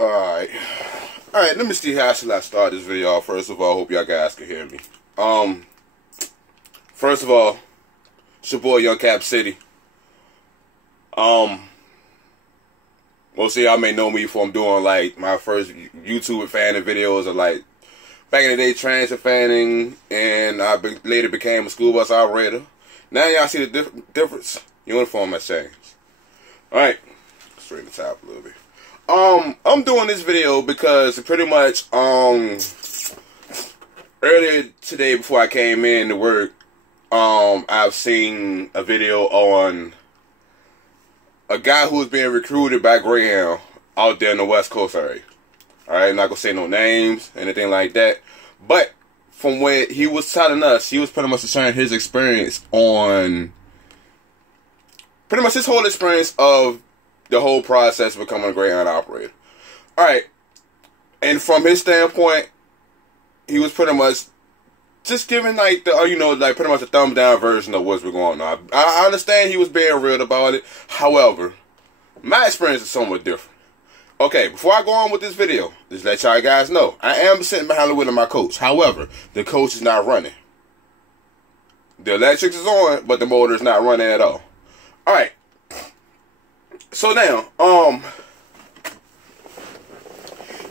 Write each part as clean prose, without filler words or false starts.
Alright, let me see how should I start this video off. First of all, I hope y'all guys can hear me. First of all, it's your boy Young Cap City. Most of y'all may know me from doing like my first YouTube fanning videos of like back in the day transit fanning, and I later became a school bus operator. Now y'all see the difference. Uniform has changed. Alright, straighten the top a little bit. I'm doing this video because pretty much earlier today before I came in to work, I've seen a video on a guy who was being recruited by Greyhound out there in the West Coast area. Alright, I'm not gonna say no names, anything like that. But from what he was telling us, he was pretty much sharing his experience on pretty much his whole experience of the whole process of becoming a Greyhound operator. Alright, and from his standpoint, he was pretty much just giving like the, like pretty much a thumb down version of what's been going on. I understand he was being real about it. However, my experience is somewhat different. Okay, before I go on with this video, just let y'all guys know, I am sitting behind the wheel of my coach. However, the coach is not running. The electrics is on, but the motor is not running at all. Alright. So now,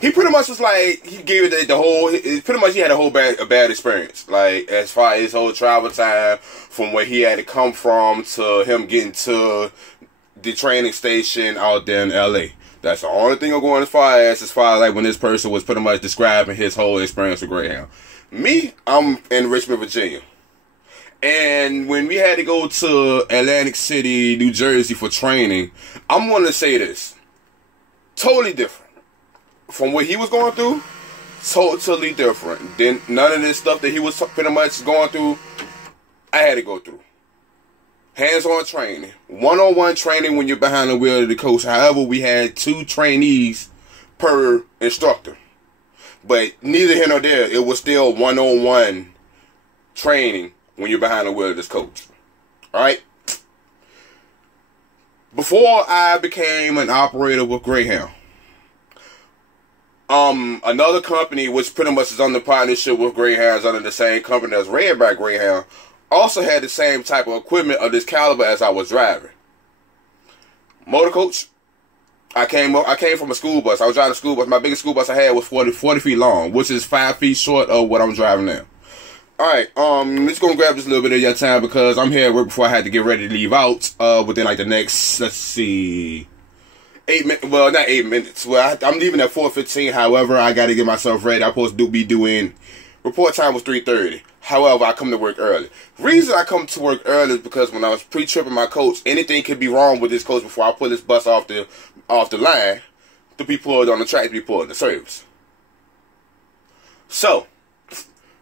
he pretty much was like, he gave it the whole, pretty much he had a bad experience. Like, as far as his whole travel time, from where he had to come from to him getting to the training station out there in LA. That's the only thing I'm going as far as like when this person was pretty much describing his whole experience with Greyhound. Me, I'm in Richmond, Virginia. And when we had to go to Atlantic City, New Jersey for training, I'm going to say this. Totally different. From what he was going through, totally different. Then none of this stuff that he was pretty much going through, I had to go through. Hands-on training. One-on-one training when you're behind the wheel of the coach. However, we had 2 trainees per instructor. But neither here nor there, it was still one-on-one training when you're behind the wheel of this coach. Alright? Before I became an operator with Greyhound, another company which pretty much is under partnership with Greyhound, is under the same company that's ran by Greyhound, also had the same type of equipment of this caliber as I was driving. Motor coach, I came from a school bus. I was driving a school bus. My biggest school bus I had was 40 feet long, which is 5 feet short of what I'm driving now. Alright, I'm just going to grab just a little bit of your time because I'm here at work before I had to get ready to leave out within like the next, let's see, 8 minutes. Well, not 8 minutes. Well, I'm leaving at 4:15. However, I got to get myself ready. I'm supposed to be doing, report time was 3:30. However, I come to work early. Reason I come to work early is because when I was pre-tripping my coach, anything could be wrong with this coach before I pull this bus off the line to be pulled on the track to be pulled in the service. So,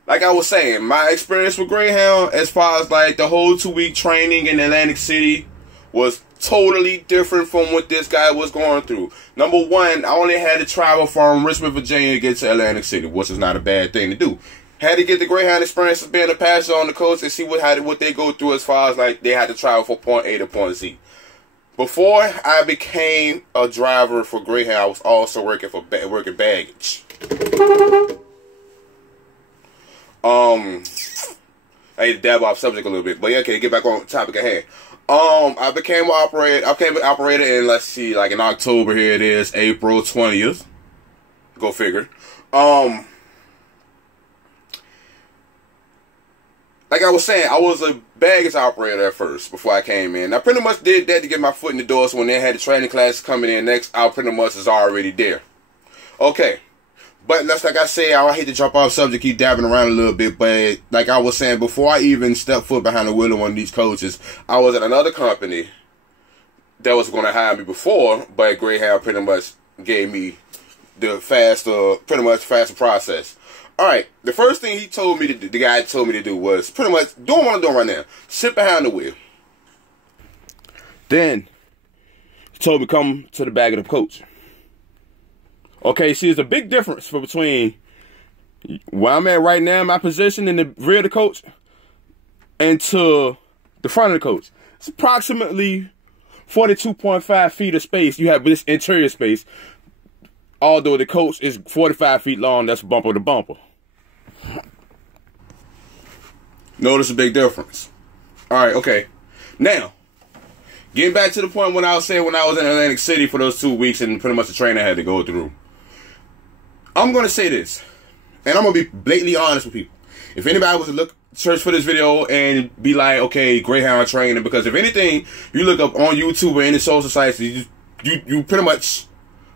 like I was saying, my experience with Greyhound as far as like the whole 2-week training in Atlantic City was totally different from what this guy was going through. Number one, I only had to travel from Richmond, Virginia to get to Atlantic City, which is not a bad thing to do. Had to get the Greyhound experience of being a passenger on the coast and see what they go through as far as like they had to travel from point A to point Z. Before I became a driver for Greyhound, I was also working baggage. I need to dab off subject a little bit, but yeah, okay, get back on topic at hand. I became an operator in, let's see, like in October, here it is, April 20th. Go figure. Like I was saying, I was a baggage operator at first before I came in. I pretty much did that to get my foot in the door, so when they had the training classes coming in next, I pretty much was already there. Okay. But that's like I say, I hate to jump off subject, keep dabbing around a little bit, but like I was saying, before I even stepped foot behind the wheel of one of these coaches, I was at another company that was going to hire me before, but Greyhound pretty much gave me the faster process. Alright, the first thing he told me to do, the guy told me to do was pretty much doing what I'm doing right now. Sit behind the wheel. Then, he told me come to the back of the coach. Okay, see, there's a big difference between where I'm at right now, my position in the rear of the coach, and to the front of the coach. It's approximately 42.5 feet of space. You have this interior space. Although the coach is 45 feet long, that's bumper to bumper. Notice a big difference. All right, okay. Now, getting back to the point when I was saying when I was in Atlantic City for those 2 weeks and pretty much the training I had to go through. I'm going to say this, and I'm going to be blatantly honest with people. If anybody was to search for this video and be like, okay, Greyhound training, because if anything, you look up on YouTube or any social sites, you pretty much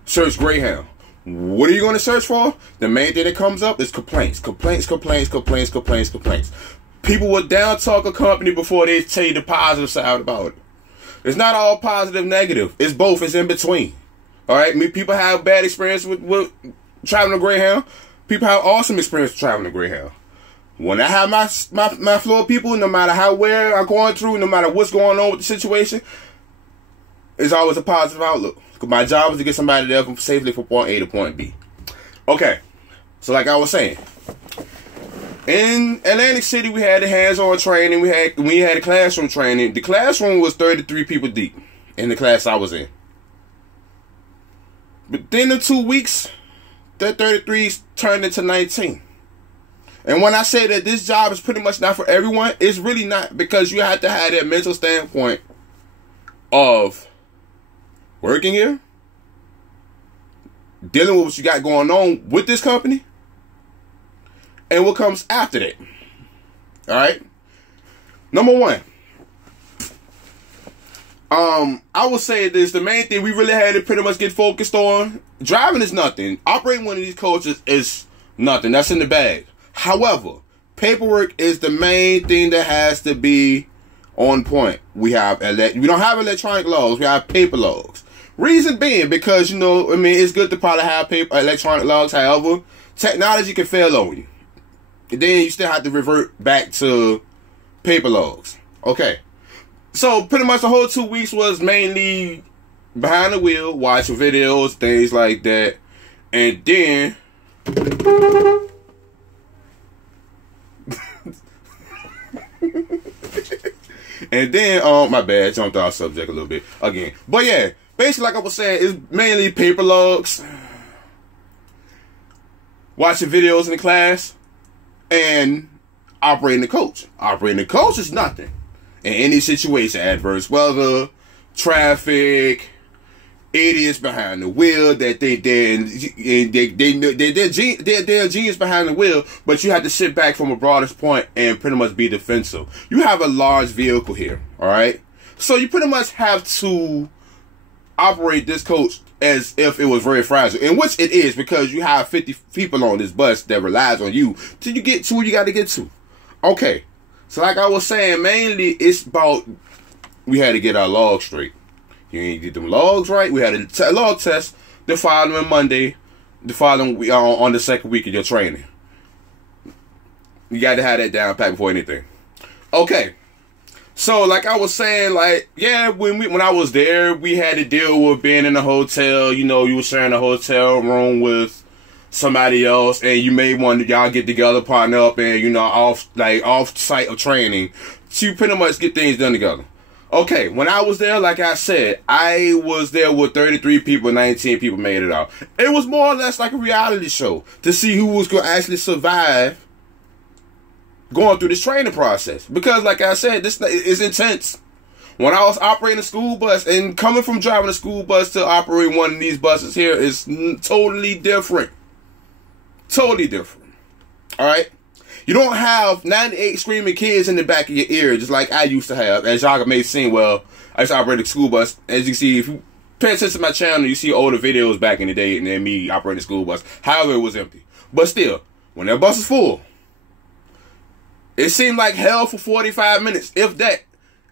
search Greyhound. What are you going to search for? The main thing that comes up is complaints. Complaints. People will down talk a company before they tell you the positive side about it. It's not all positive, negative. It's both. It's in between. All right? People have bad experience with traveling to Greyhound. People have awesome experience traveling to Greyhound. When I have my floor people, no matter where I'm going through, no matter what's going on with the situation, it's always a positive outlook. My job is to get somebody there safely from point A to point B. Okay. So like I was saying, in Atlantic City, we had the hands-on training. We had the classroom training. The classroom was 33 people deep in the class I was in. But then in 2 weeks, that 33 turned into 19. And when I say that this job is pretty much not for everyone, it's really not, because you have to have that mental standpoint of working here, dealing with what you got going on with this company, and what comes after that. All right. Number one, I would say this: the main thing we really had to pretty much get focused on. Driving is nothing. Operating one of these coaches is nothing. That's in the bag. However, paperwork is the main thing that has to be on point. We don't have electronic logs. We have paper logs. Reason being, because it's good to probably have electronic logs. However, technology can fail on you. And then you still have to revert back to paper logs. Okay. So pretty much the whole 2 weeks was mainly behind the wheel, watching videos, things like that. And then my bad, jumped off subject a little bit again. But yeah, basically like I was saying, it's mainly paper logs, watching videos in the class, and operating the coach. Operating the coach is nothing. In any situation, adverse weather, traffic, idiots behind the wheel that they're a genius behind the wheel, but you have to sit back from a broadest point and pretty much be defensive. You have a large vehicle here, all right? So you pretty much have to operate this coach as if it was very fragile, in which it is, because you have 50 people on this bus that relies on you till you get to where you got to get to. Okay, so like I was saying, mainly it's about we had to get our logs straight. You ain't get them logs right. We had a log test the following Monday, the following week, on the second week of your training. You got to have that down pat before anything. Okay. So, like I was saying, when I was there, we had to deal with being in a hotel. You were sharing a hotel room with somebody else, and you may want y'all get together, partner up, and off site of training, to pretty much get things done together. Okay, when I was there, like I said, I was there with 33 people, 19 people made it out. It was more or less like a reality show to see who was going to actually survive going through this training process. Because, like I said, this is intense. When I was operating a school bus, and coming from driving a school bus to operating one of these buses here is totally different. Totally different. All right? You don't have 98 screaming kids in the back of your ear, just like I used to have. As y'all may have seen, I used to operate a school bus. As you see, if you pay attention to my channel, you see older videos back in the day, and then me operating a school bus. However, it was empty. But still, when that bus is full, it seemed like hell for 45 minutes, if that.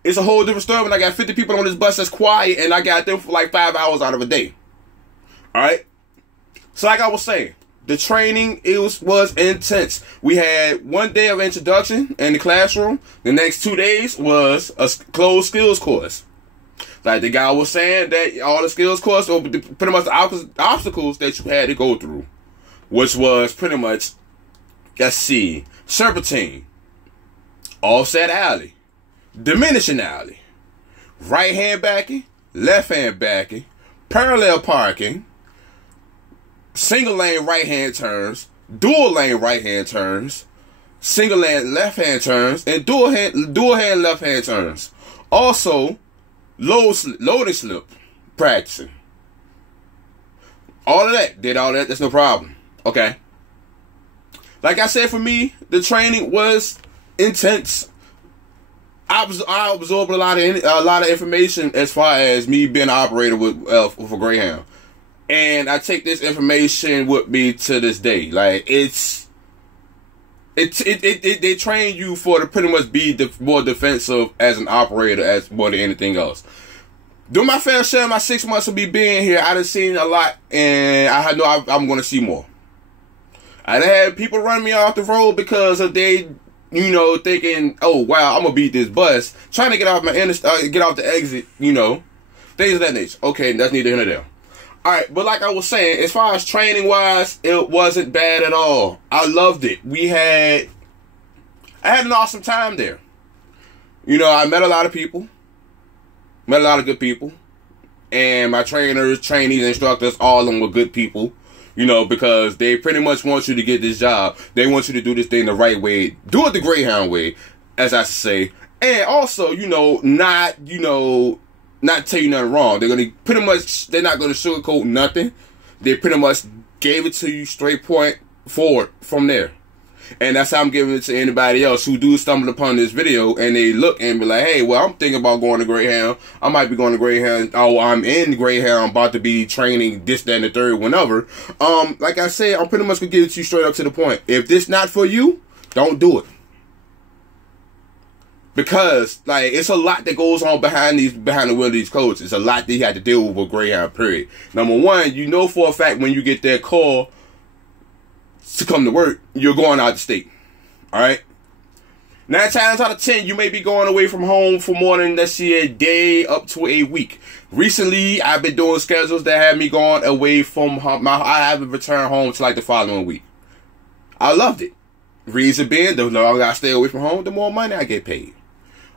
It's a whole different story when I got 50 people on this bus that's quiet, and I got them for like 5 hours out of a day. All right? So like I was saying, the training, it was intense. We had 1 day of introduction in the classroom. The next 2 days was a closed skills course. Like the guy was saying, that all the skills course were pretty much the obstacles that you had to go through, which was pretty much, let's see, serpentine, offset alley, diminishing alley, right hand backing, left hand backing, parallel parking, single lane right hand turns, dual lane right hand turns, single lane left hand turns, and dual hand left hand turns. Also, loading slip practicing. All of that. Did all that. That's no problem. Okay. Like I said, for me, the training was intense. I absorbed a lot of information as far as me being an operator for Greyhound, and I take this information with me to this day. Like they train you to pretty much be more defensive as an operator as more than anything else. During my fair share, my 6 months of me being here, I done seen a lot, and I know I'm going to see more. I done had people run me off the road because of they, thinking, oh wow, I'm gonna beat this bus, trying to get off get off the exit, things of that nature. Okay, that's neither here nor there. All right, but like I was saying, as far as training wise, it wasn't bad at all. I loved it. I had an awesome time there. I met a lot of people. Met a lot of good people. And my trainers, trainees, instructors, all of them were good people. Because they pretty much want you to get this job. They want you to do this thing the right way. Do it the Greyhound way, as I say. And also, not tell you nothing wrong. They're not gonna sugarcoat nothing. They pretty much gave it to you straight point forward from there. And that's how I'm giving it to anybody else who do stumble upon this video and they look and be like, hey, well, I'm thinking about going to Greyhound. I might be going to Greyhound. Oh, I'm in Greyhound, about to be training this, that, and the third, whenever. Like I said, I'm pretty much going to give it to you straight up to the point. If this not for you, don't do it. Because, it's a lot that goes on behind the wheel of these coaches. It's a lot that you have to deal with Greyhound, period. Number one, for a fact when you get that call to come to work, you're going out of state. Alright? 9 times out of 10, you may be going away from home for more than, let's see, a day up to a week. Recently, I've been doing schedules that have me going away from home. I haven't returned home to the following week. I loved it. Reason being, the longer I stay away from home, the more money I get paid.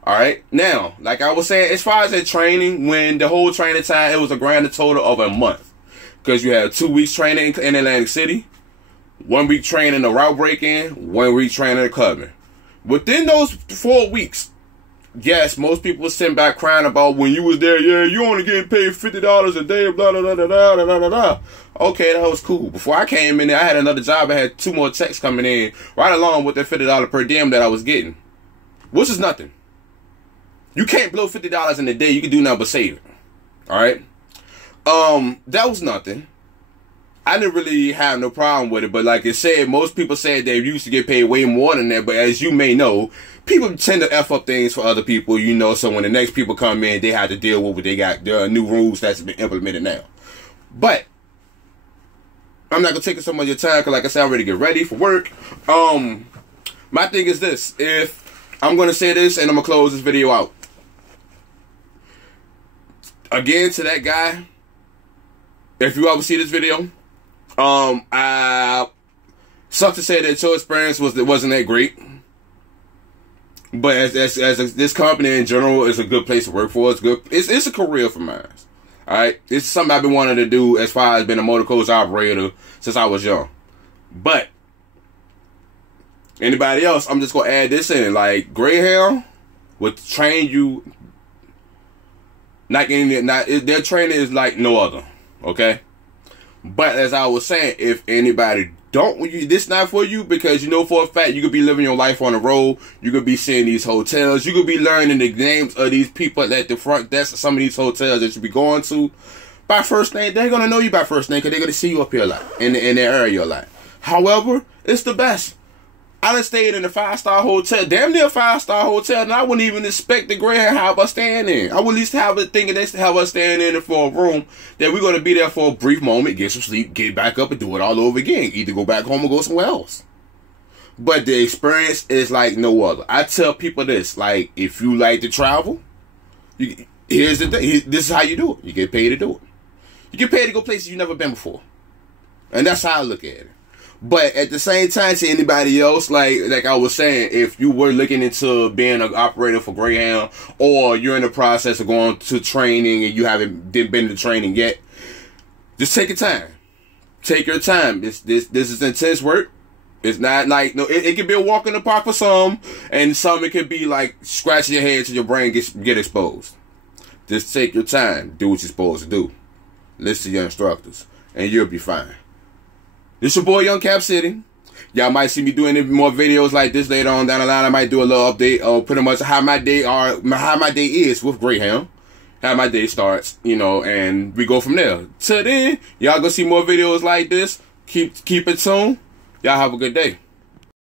Alright? Now, like I was saying, as far as that training, when the whole training time, it was a grand total of a month. Because you had 2 weeks training in Atlantic City, 1 week training the route breaking, 1 week training the clubbing. Within those 4 weeks, yes, most people were sitting back crying about when you was there, yeah, you only getting paid $50 a day, blah, blah, blah, blah, blah, blah, blah, blah. Okay, that was cool. Before I came in there, I had another job. I had 2 more checks coming in, right along with the $50 per diem that I was getting, which is nothing. You can't blow $50 in a day. You can do nothing but save it. Alright? That was nothing. I didn't really have no problem with it, but like I said, most people said they used to get paid way more than that, but as you may know, people tend to F up things for other people, so when the next people come in, they have to deal with what they got. There are new rules that's been implemented now. But I'm not going to take so much of your time, because like I said, I'm ready to get ready for work. My thing is this. If I'm going to say this, and I'm going to close this video out. Again, to that guy, if you ever see this video, I suck to say that your experience wasn't that great, but as this company in general is a good place to work for. It's good. It's a career for mine. All right, it's something I've been wanting to do as far as being a motor coach operator since I was young. But anybody else, I'm just gonna add this in. Like Greyhound would train you. Their training is like no other. Okay. But as I was saying, if anybody this not for you, because for a fact you could be living your life on the road, you could be seeing these hotels, you could be learning the names of these people at the front desk of some of these hotels that you be going to by first name. They're gonna know you by first name because they're gonna see you up here a lot in their area a lot. However, it's the best. I done stayed in a 5-star hotel, damn near 5-star hotel, and I wouldn't even expect the Greyhound have us staying in. I would at least have it thinking they have us staying in for a room that we're going to be there for a brief moment, get some sleep, get back up, and do it all over again. Either go back home or go somewhere else. But the experience is like no other. I tell people this, like, if you like to travel, here's the thing. This is how you do it. You get paid to do it. You get paid to go places you've never been before. And that's how I look at it. But at the same time, to anybody else, like I was saying, if you were looking into being an operator for Greyhound, or you're in the process of going to training and you haven't been to training yet, just take your time. Take your time. This is intense work. It's not like, no, it can be a walk in the park for some, and some it can be like scratching your head till your brain get exposed. Just take your time. Do what you're supposed to do. Listen to your instructors, and you'll be fine. This your boy, Young Cap City. Y'all might see me doing more videos like this later on down the line. I might do a little update of pretty much how my day is with Greyhound. How my day starts, you know, and we go from there. Till then, y'all gonna see more videos like this. Keep it tuned. Y'all have a good day.